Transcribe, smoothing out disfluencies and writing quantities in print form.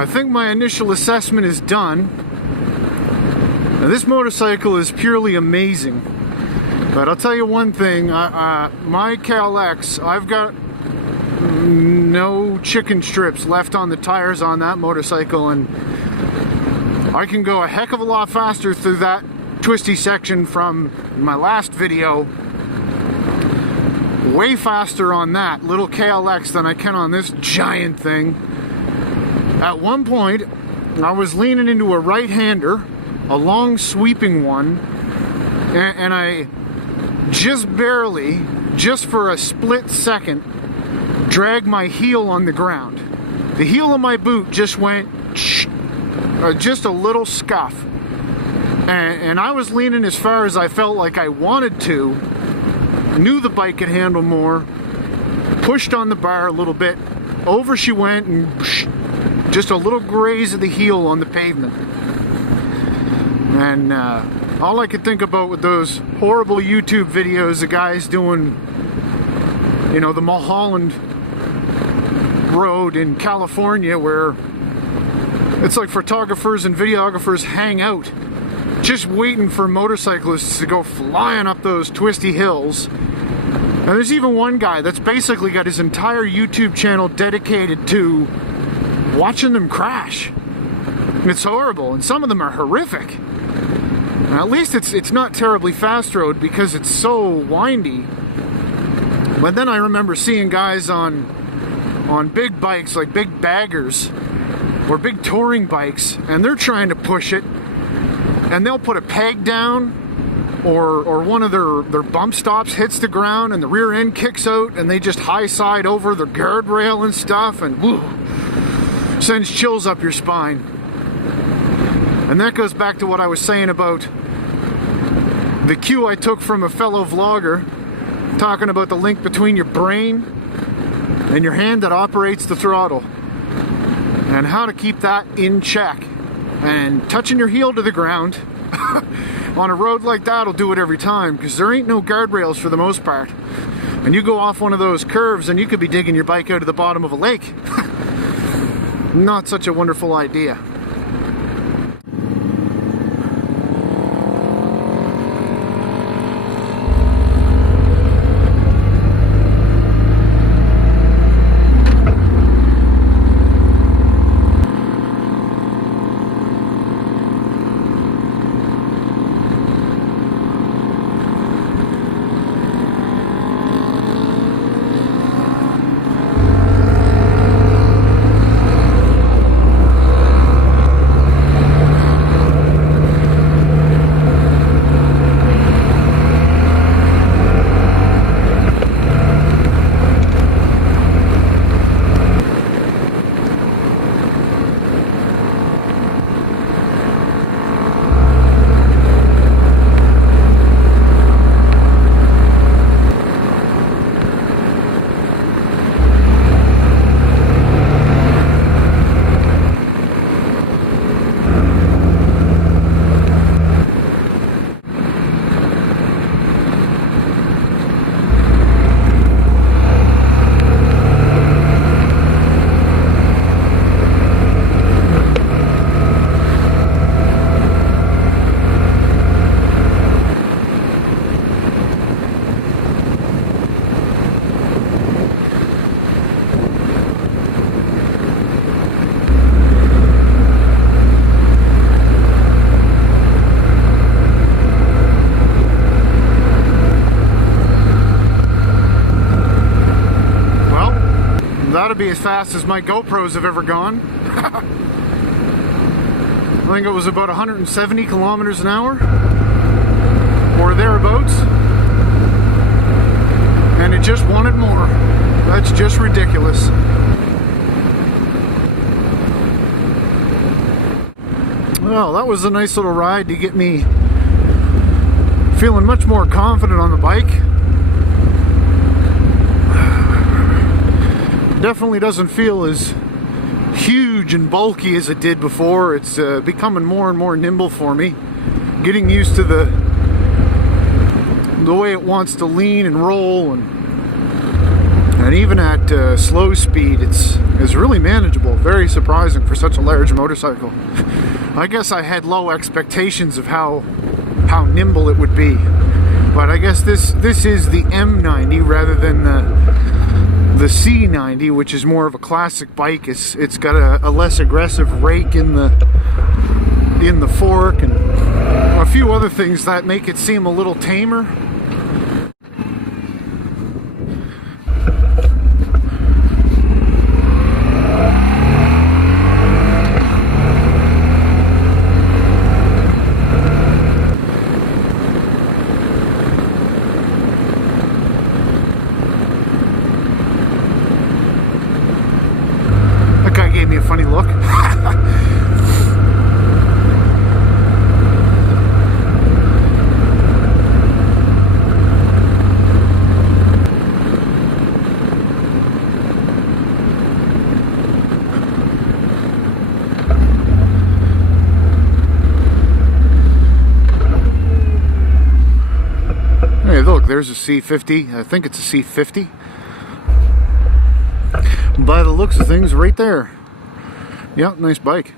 I think my initial assessment is done. Now, this motorcycle is purely amazing. But I'll tell you one thing, my KLX, I've got no chicken strips left on the tires on that motorcycle, and I can go a heck of a lot faster through that twisty section from my last video. Way faster on that little KLX than I can on this giant thing. At one point, I was leaning into a right-hander, a long sweeping one, and I just barely, just for a split second, dragged my heel on the ground. The heel of my boot just went just a little scuff, and I was leaning as far as I felt like I wanted to, knew the bike could handle more, pushed on the bar a little bit, over she went, and just a little graze of the heel on the pavement. And all I could think about with those horrible YouTube videos, the guys doing, you know, the Mulholland Road in California, where it's like photographers and videographers hang out, just waiting for motorcyclists to go flying up those twisty hills. And there's even one guy that's basically got his entire YouTube channel dedicated to watching them crash. And it's horrible, and some of them are horrific. And at least it's not terribly fast road because it's so windy. But then I remember seeing guys on big bikes, like big baggers or big touring bikes, and they're trying to push it, and they'll put a peg down, or one of their bump stops hits the ground and the rear end kicks out, and they just high side over the guardrail and stuff, and woo, sends chills up your spine. And that goes back to what I was saying about the cue I took from a fellow vlogger talking about the link between your brain and your hand that operates the throttle, and how to keep that in check. And touching your heel to the ground on a road like that will do it every time, because there ain't no guardrails for the most part. And you go off one of those curves and you could be digging your bike out of the bottom of a lake. Not such a wonderful idea. That'll be as fast as my GoPros have ever gone. I think it was about 170 kilometers an hour or thereabouts, and it just wanted more. That's just ridiculous. Well, that was a nice little ride to get me feeling much more confident on the bike. Definitely doesn't feel as huge and bulky as it did before. It's becoming more and more nimble for me. Getting used to the way it wants to lean and roll, and even at slow speed, it's is really manageable. Very surprising for such a large motorcycle. I guess I had low expectations of how nimble it would be, but I guess this is the M90 rather than the C90, which is more of a classic bike. It's got a less aggressive rake in the fork and a few other things that make it seem a little tamer. That guy gave me a funny look. Hey, look, there's a C50. I think it's a C50. By the looks of things, right there. Yeah, nice bike.